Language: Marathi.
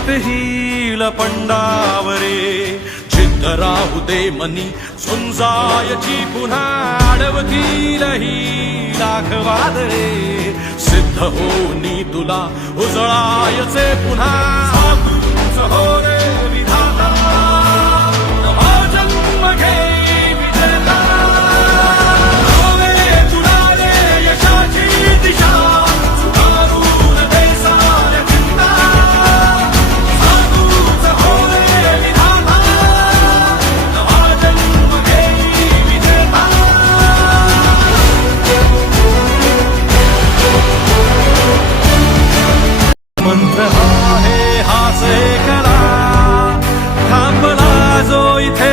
जीत हिल पंडावरे जिद्द राहू दे मनी झुंजायची पुन्हा अडवतील ही लाख वादळे सिद्ध होनी तुला उजळायचे पुन्हा साधूच हो रे विधाता नवा जन्म घे विजेता होवे तुला रे यशाची दिशा सुधारून दे साऱ्या चिंता साधूच हो रे विधाता नवा जन्म घे विजेता मंत्र आहे हाच एकला थांबला जो इथे